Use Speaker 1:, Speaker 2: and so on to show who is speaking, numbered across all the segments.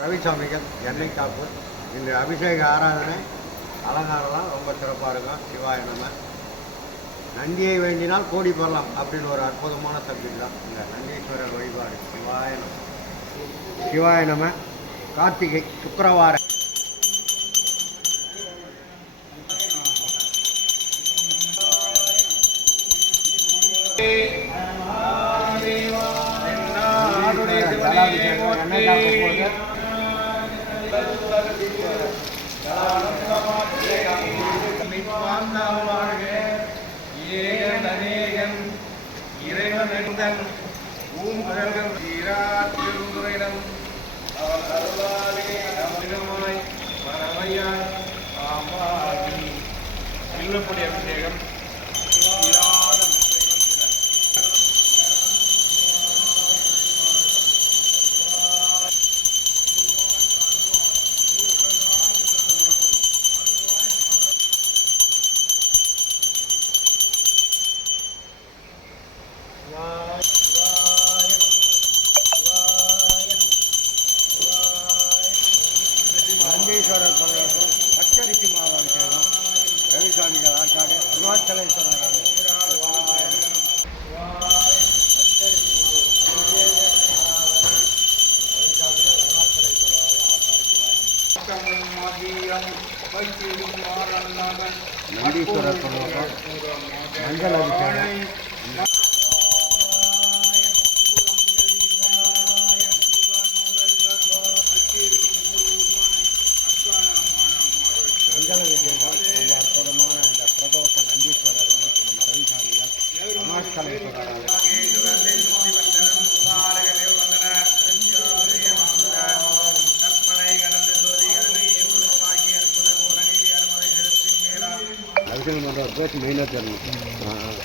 Speaker 1: ரவிசாமிகள் எண்ணெய் காப்பு இந்த அபிஷேக ஆராதனை அலங்காரம்லாம் ரொம்ப சிறப்பாக இருக்கும் சிவாய நம்ம நந்தியை வேண்டினால் கோடி பெறலாம் அப்படின்னு ஒரு அற்புதமான சப்ஜெக்ட் தான் இந்த நந்தீஸ்வரர் வழிபாடு சிவாய நம சிவாய நம கார்த்திகை சுக்கரவார காப்பு போட்டு
Speaker 2: இறைவன் ஊம்பகர்கள் ஈரார் பெருந்துரையிடம் அவன் அருளாலே அமிதமாய் பரமையாய் ஆமாகி செல்லப்படி அபிஷேகம்
Speaker 1: நந்தீஸ்வரர் பரவசம் பச்சரிசி மாவு அபிஷேகம் ரவிசாமிகள் ஆற்காடு அருணாச்சலேஸ்வரர். நந்தீஸ்வரர் பரவசம் மஞ்சள் அபிஷேகம். பேச்சு மெயினாக தெரியணும்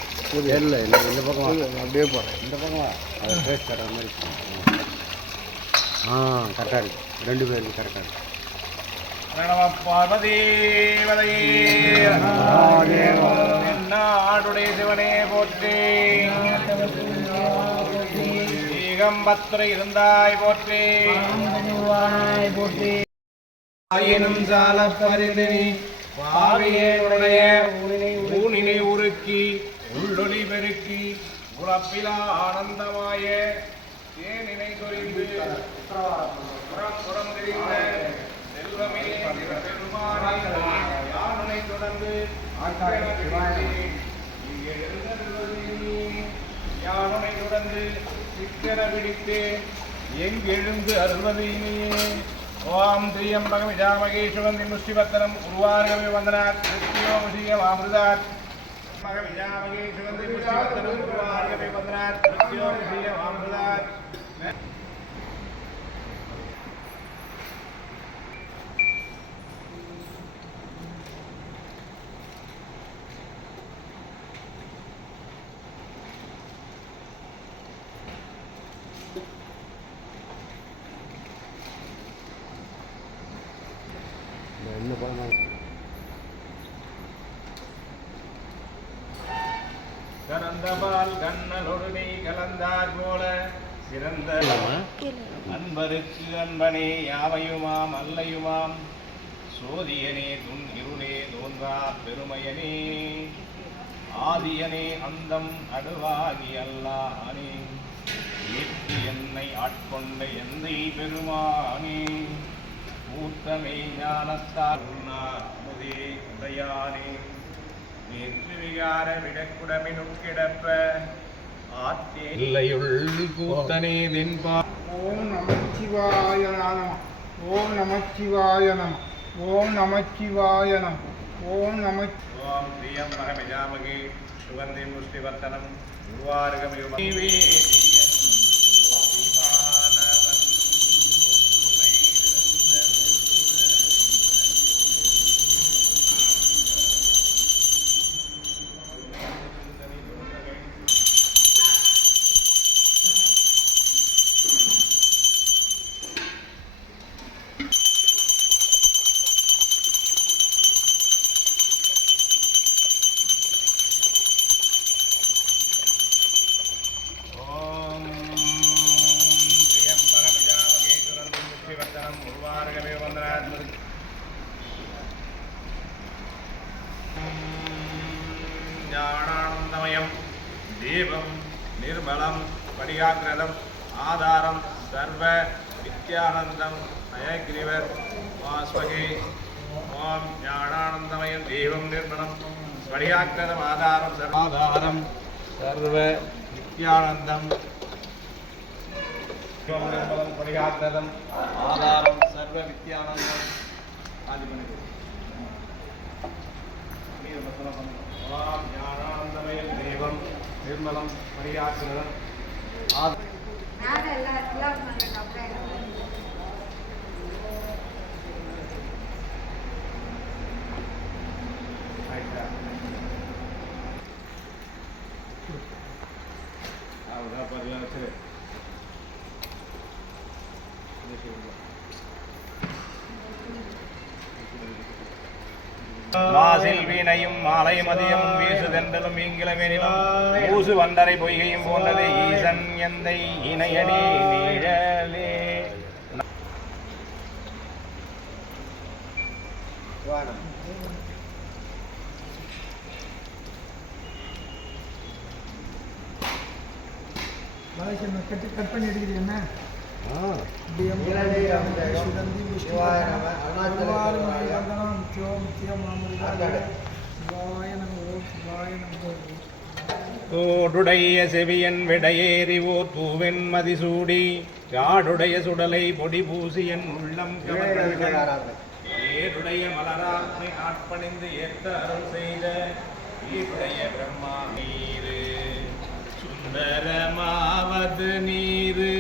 Speaker 1: தெரியல இல்லை இந்த பக்கம் வா. அப்படியே போகிறேன் இந்த பக்கம் வா. அது பேச்சு தர மாதிரி ஆ கரெக்டாக இருக்கு. ரெண்டு பேருக்கு கரெக்டாக இருக்கு.
Speaker 2: நாடுடைய சிவனே போற்றி. ஏகம்பத்திரை இருந்தாய் போற்றி. ஆயினும் சால பரிந்தினி பாவியனுடைய பெருக்கி உள்ளொளி பெருக்கி உழப்பிலா ஆனந்தமாய தேனினை சொரிந்து புறம் புறம் தெரிந்த செல்வமே பெருமானை யானுனை தொடர்ந்து இங்கே யானுனை தொடர்ந்து சிக்கன பிடித்து எங்கெழுந்து அருள்வதீனியே ஓம் திரியம்பக விஜாமகேஸ்வரந்தி முஷ்டிபத்தனம் உருவார்கவி வந்தனாத் கிருத்தியோமுஷிய மாமிருதாத் மக விஜாமகேஸ்வரந்தி முஷ்டிபத்தனம் உருவார்கவி வந்தனாத் கிருத்தியோமுஷிய மாமிருதாத்
Speaker 1: இந்த
Speaker 2: கலந்தபால் கண்ணலொடு கலந்தார் போல சிறந்த அன்பருக்கு அன்பனே யாவையுமாம் அல்லையுமாம்? சோதியனே துன் இருளே தோன்றா பெருமையனே. ஆதியனே அந்தம் அடுவாகி அல்லானே ஏற்று என்னை ஆட்கொண்ட எந்தை பெருமானே. ஊத்தமே ஞானத்தால் உண்ணாமுதே உடையானே. நேற்று விகார விடக்குடமினும் கிடப்ப இல்லையுள் கூத்தனே தென்பா
Speaker 3: ஓம் நமச்சிவாய நம ஓம் நமச்சிவாய நம ஓம் நமச்சிவாய நம ஓம் நம
Speaker 2: ஓம் பிரியம் பரமிஜாமகி சுகந்தி முஷ்டிவர்த்தனம் உருவாருகமிவ தீபம் நிர்மலம் படியாகிரதம் ஆதாரம் சர்வ வித்யானந்தம் அயக்ரிவர் வாஸ்வகே ஓம் ஞானானந்தமயம் தீபம் நிர்மலம் படியாகிரதம் ஆதாரம் சர்வாதாரம் சர்வ நித்யானந்தம் ஓம் நிர்மலம் படியாகிரதம் ஆதாரம் சர்வ வித்யானந்தம் ஆதி பண்ணிக்கோ ஓம் ஞானானந்தமயம் தீபம் திருமலம் படியாகிரதம் ஆதாரம்
Speaker 4: மேலே எல்லாம் எல்லாம் பண்ணுங்க அப்படியே
Speaker 2: வாசில் வீணையும் மாலை மதியமும் வீசு தென்றலும் ஈங்கிலமெனிலும் ஊசு வந்தரை பொய்கையும் போன்றது ஈசன் எந்தை இணையடி நீழலே.
Speaker 3: மலேசியா கட்டு கட் பண்ணி எடுக்கிறீங்க
Speaker 1: என்ன? நம அருணாச்சலேஸ்வராய
Speaker 2: தோடுடைய செவியன் விடையேறி ஓர் பூவென் மதிசூடி காடுடைய சுடலை பொடி பூசியன் உள்ளம் கவர்ந்தவன் ஏருடைய மலராமை ஆட்பணிந்து ஏற்ற அருள் செய்த ஈருடைய பிரம்மா நீரு. சுந்தரமாவது நீரு.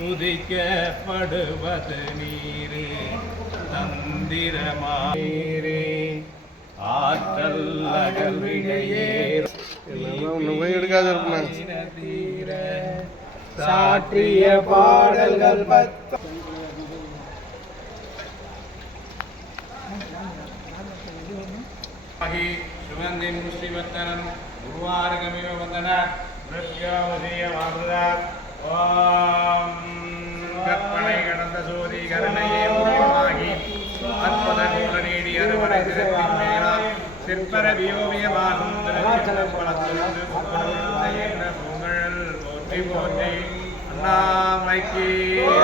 Speaker 2: துதிக்கப்படுவது நீரு தந்திரமா நீரு ஆற்றல் அகல்விடையேர் தீர சாற்றிய பாடல்கள் பத்து மகி சுகந்தின் முஸ்லிவத்தனம் குருவாரகமிவ வந்தன மிருத்யோதய வாருதா ஓம் கற்பனை கடந்த சோதி கருணையே முக்கியமாகி அற்புத நூல நீடி அறுவரை சிறப்பின் மேலா சிற்பர வியோவியமாகும் பலத்தொன்று புகழ் போற்றி போற்றி அண்ணாமலைக்கு அண்ணாமலைக்கு.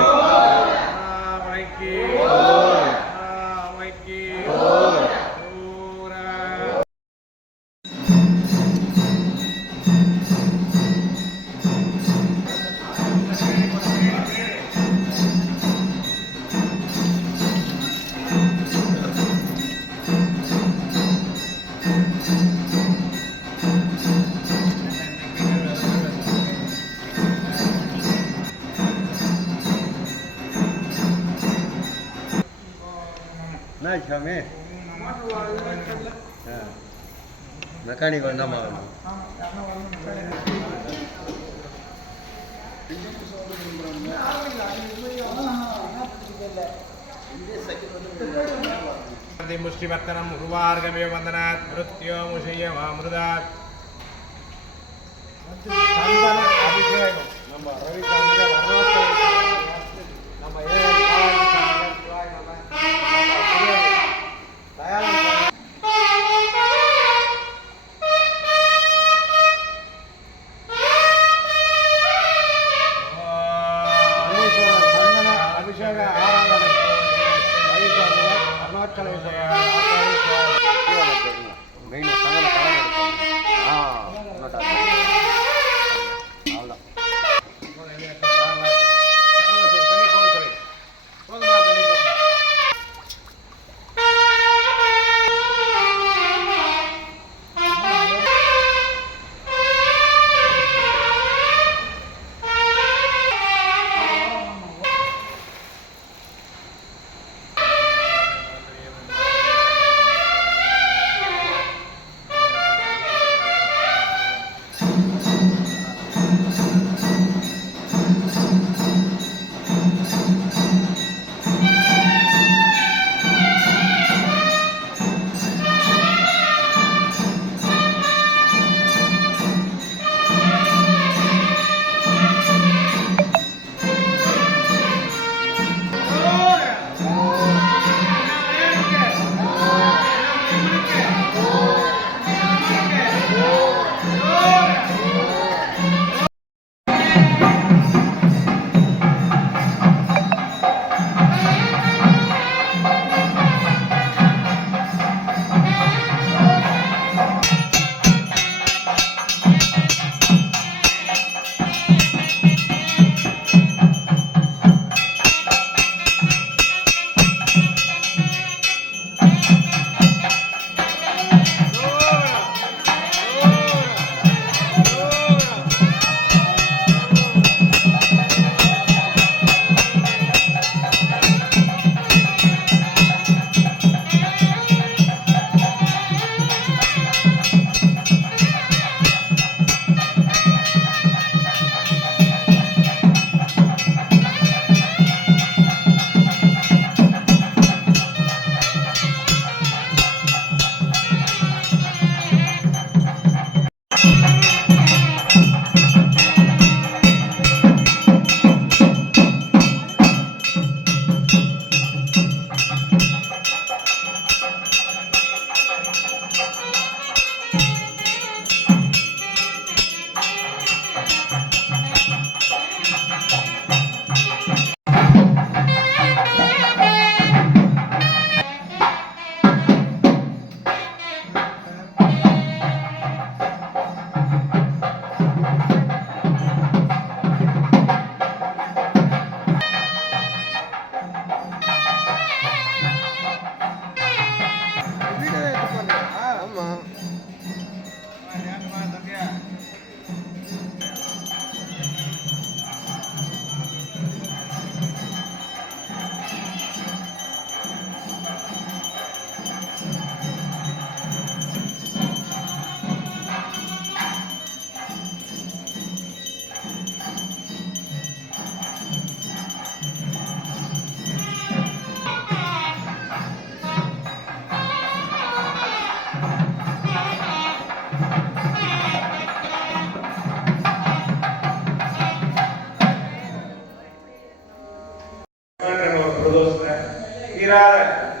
Speaker 1: என்ன சாமி மெக்கானிக் வந்தாமா
Speaker 2: முஷ்டிவர்த்தனம் உருவார்கமே வந்தனாத் மிருத்யோ முஷய மாமிருதாத் அபிஷேகம் நம்ம ரவி நம்ம ಮಕ್ಕಳು ಇದ್ದಾರೆ ಮೈನು ಸಣ್ಣ ಕಳೆ
Speaker 4: ಹಾಂ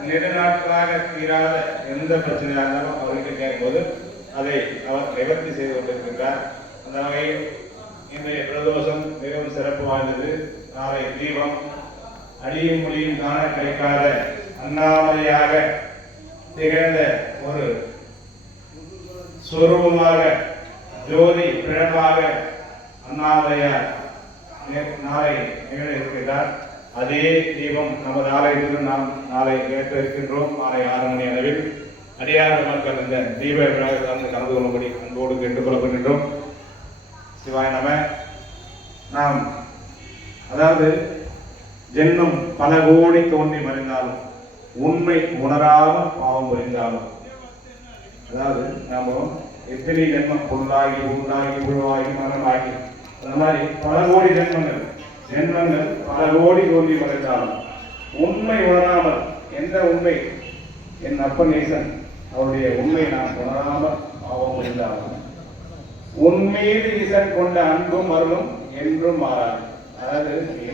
Speaker 2: தீராத நெடுநாட்களாக தீராத எந்த பிரச்சனையாக இருந்தாலும் அவர்கிட்ட கேட்கும்போது அதை அவர் நிவர்த்தி செய்து கொண்டிருக்கின்றார். அந்த வகையில் இன்றைய பிரதோஷம் மிகவும் சிறப்பு வாய்ந்தது. நாளை தீபம் அடியும் மொழியும் காண கிடைக்காத அண்ணாமலையாக திகழ்ந்த ஒரு சொரூபமாக ஜோதி பிழமாக அண்ணாமலையார் நாளை நிகழ இருக்கிறார் அதே தீபம் நமது ஆலயத்திலும் நாம் நாளை ஏற்க இருக்கின்றோம் மாலை ஆறு மணி அளவில் அடியார் மக்கள் இந்த தீப விழாவில் கலந்து கொள்ளும்படி அன்போடு கேட்டுக்கொள்ளப்படுகின்றோம் சிவாய நம. நாம் அதாவது ஜென்மம் பல கோடி தோன்றி மறைந்தாலும் உண்மை உணராமல் பாவம் புரிந்தாலும் அதாவது நாம எத்தனை ஜென்மம் பொருளாகி உண்டாகி உருவாகி மரணமாகி அந்த மாதிரி பல கோடி ஜென்மங்கள் ஜென்மங்கள் பல கோடி ஓடி மறைந்தாலும் உண்மை உணராமல் எந்த உண்மை? என் அப்பன் நேசன் அவருடைய உண்மை நான் உணராமல் பாவம் இருந்தாலும் உன் மீது ஈசன் கொண்ட அன்பும் அருளும் என்றும் மாறாது. அதாவது